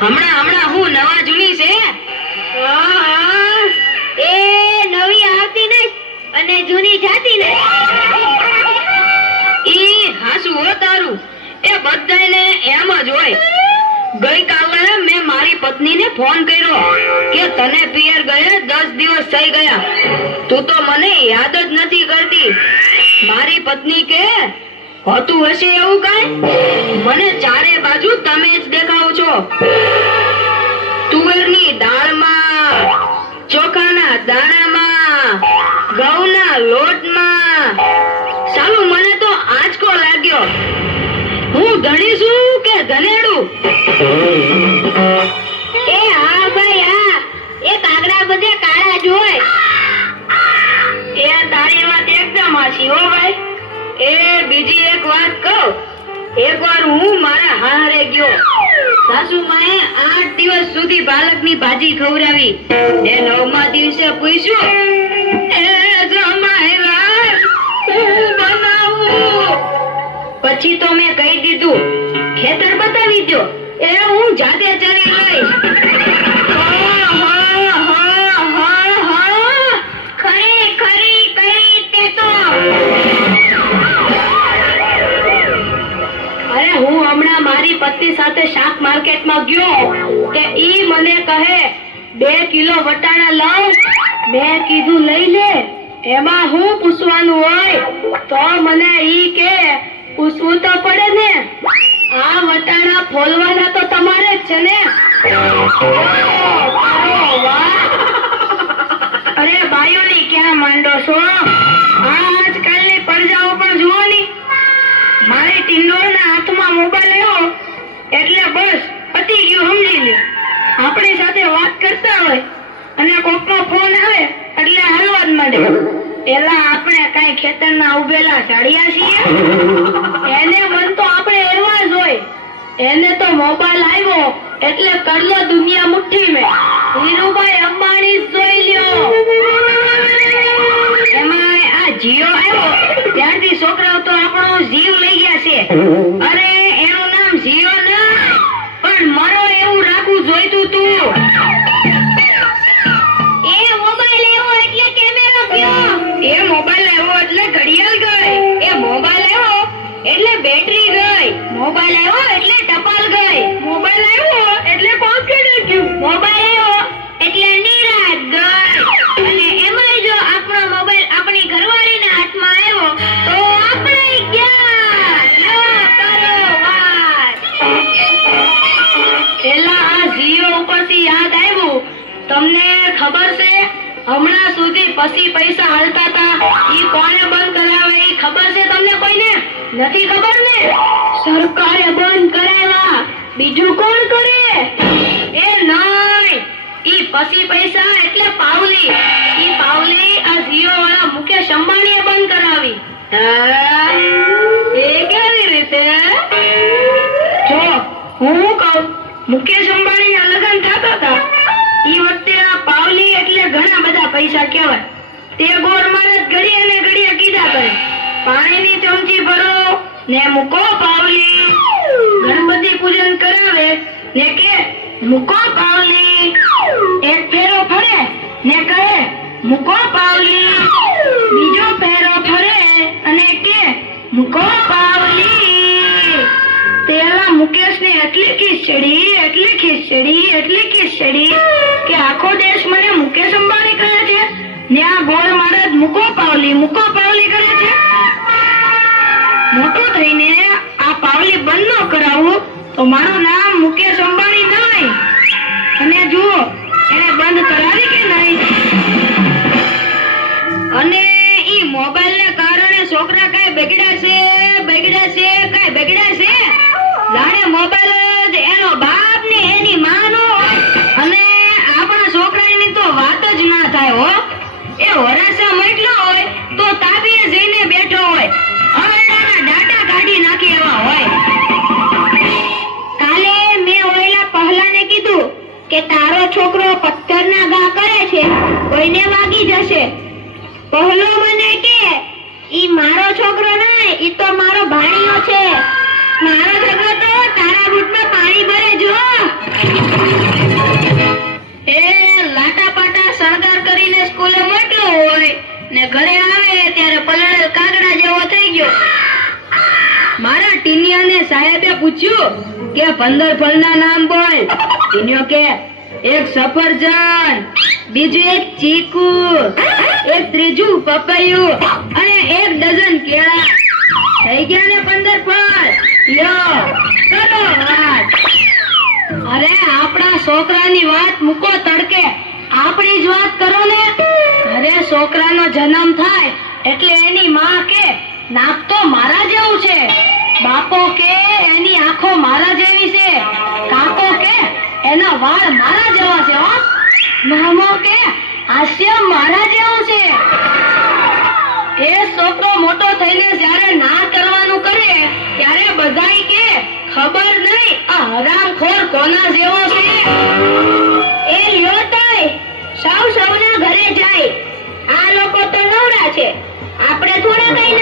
હમણાં હું નવા જૂની છે? એ નવી આવતી નહીં અને જૂની જાતી નહીં. ઈ હાસુ હો તારું. એ બધાને એમ જ હોય. ગઈકાલે મેં મારી પત્નીને ફોન કર્યો કે તને પિયર ગયે 10 દિવસ થઈ ગયા, તું તો મને યાદ જ નથી કરતી. મારી પત્ની કે હોતું હશે એવું કાંઈ? મને ચારે બાજુ તમે જ દેખાવ છો. તુવેરની દાળમાં, ચોખાના દાણામાં, ઘઉંના લોટમાં. સાલું મને તો આંચકો લાગ્યો. હું ધણી છું કે ધનેડું? એ હા ભાઈ હા, એ કાગડા બધે કાળા જ હોય. એ તારી વાત એકદમ હાચી હો ભાઈ. એ બીજી એક વાત કહું. એકવાર હું મારા હારે ગયો. સાસુમાએ 8 દિવસ સુધી પાલકની ભાજી ખવડાવી. એ 9મા દિવસે પૂછ્યું, એ જમાઈલા હું બનાવું? પછી તો મેં કહી દીધું, ખેતર બતાવી દો, એ હું જાતે ચરી લઈશ. મારી પત્ની સાથે શાક માર્કેટમાં ગયો કે ઈ મને કહે 2 કિલો વટાણા લાવ. મેં કીધું લઈ લે, એમાં હું પૂછવાનું હોય? તો મને ઈ કે પૂછવું તો પડે ને, આ વટાણા ફોલવાના તો તમારે જ છે ને. અરે બાયોની ક્યાં માંડો છો? આજકાલની પડજાઓ પણ જુઓ ની. મારી ટિંડોળના હાથમાં મોબાઈલ આવ્યો એટલે બસ પતી ગયું, સમજી લે. આપણી સાથે વાત કરતા હોય અને કોકનો ફોન આવે એટલે હાલવા જ માંડે. એલા આપણે કઈ ખેતરના ઉભેલા સાડિયા છીએ? એને મન તો આપણે એવા જ હોય. એને તો મોબાઈલ આવ્યો એટલે કરલો દુનિયા મુઠ્ઠી મેં. ધીરુભાઈ અંબાણી જોઈ લ્યો. એમાં આ જીઓ આવ્યો ત્યારથી છોકરાઓ તો આપણો જીવ લઈ ગયા છે. અરે એનું નામ જીઓ ના, પણ મરો એવું રાખવું જોઈતું તું. એ મોબાઈલ આવ્યો એટલે કેમેરો ગયો. એ મોબાઈલ આવ્યો એટલે ઘડિયાળ ગઈ. એ મોબાઈલ આવ્યો એટલે બેટરી ગઈ. મોબાઈલ આવ્યો એટલે ટપાલ ગઈ. મોબાઈલ આવ્યો એટલે પોકેટ ગયું. મોબાઈલ આવ્યો એટલે નિરાત ગઈ. અને એમાંય જો આપણો મોબાઈલ આપણી ઘરવાળીના હાથમાં આવ્યો તો આપણે ગયા. લો કરો વાત. એલા આ જીઓ ઉપરથી યાદ આવ્યું. તમને ખબર છે હમણાં સુધી પછી પૈસા હાલતા હતા ઈ કોણે બંધ કરાવે? ઈ ખબર છે તમને કોઈને? નથી ખબર ને? સરકારે બંધ કરાવ્યા. બીજું કોણ કરે? એ નહીં, ઈ પછી પૈસા એટલે પાવલી. ઈ પાવલી આ જીઓ વાળા મુકેશ અંબાણીએ બંધ કરાવી. એ કેવી રીતે? જો હું કહું, મુકેશ અંબાણીના લગ્ન થતા હતા ઈ વખતે આ પાવલી એટલે ઘણા બધા પૈસા કહેવાય. તે ગોળ મારે ઘડીએ ને ઘડીએ કીધા કરે, પાણીની ચમચી ભરો ને મૂકો પાવલી. ગણપતિ પૂજન કરાવે ને કે મૂકો પાવલી. એક ફેરો ફરે ને કહે મૂકો પાવલી. બીજો ફેરો ફરે અને કે મૂકો પાવલી. તેલા મુકેશને એટલી ખીચડી કે આખો દેશ મને મુકેશ અંબાણી કહે છે ને આ ગોળ મહારાજ મૂકો પાવલી કરે છે. મોટો થઈને આ પાવલી બંધ ન કરાવું તો મારું નામ મુકેશ અંબાણી નહીં. અને જુઓ એને બંધ કરાવી કે નહીં. અને ઈ મોબાઈલને કારણે છોકરા કઈ બગડ્યા છે? જાણે મોબાઈલ જ એનો બાપ ને એની માં નો હોય. અને આપણા છોકરાની તો વાત જ ના થાય હો. એ વરાસા મોકલો હોય તો તાબીએ જઈને બેઠો હોય, હવેડાના ડાટા કાઢી નાખે એવા હોય. કાલે મેં ઓયલા પહેલાને કીધું કે તારો છોકરો પથ્થરના ઘા કરે છે, કોઈને વાગી જશે. પહેલો મને કે ઈ મારો છોકરો નહીં, ઈ તો મારો ભાણિયો છે. મારો છોકરો તો તારા બૂટમાં પાણી ભરે જો. પૂછ્યું કે 15 ફળના નામ બોલ. ટીન્યો કે એક સફરજન, બીજું એક ચીકુ, એક ત્રીજું પપૈયું અને એક ડઝન કેળા. થઈ ગયા ને 15 ફળ. લ્યો ચલો વાત. અરે આપણા છોકરાની વાત મૂકો તડકે, આપણી જ વાત કરો ને. ઘરે છોકરાનો જન્મ થાય એટલે એની માં કે નાક તો મારા જેવું છે, બાપો કે એની આંખો મારા જેવી છે, કાકો કે એના વાળ મારા જેવા છે, હો મામો કે હાસ્ય મારા જેવું છે. એ છોકરો મોટો થઈને જ્યારે ના કરવાનું કરે ત્યારે બધાય કે ખબર નહીં આ હરામખોર કોના જેવો છે. એ લ્યો તોય સૌ સૌના ઘરે જાય. આ લોકો તો નવરા છે, આપણે થોડા કઈ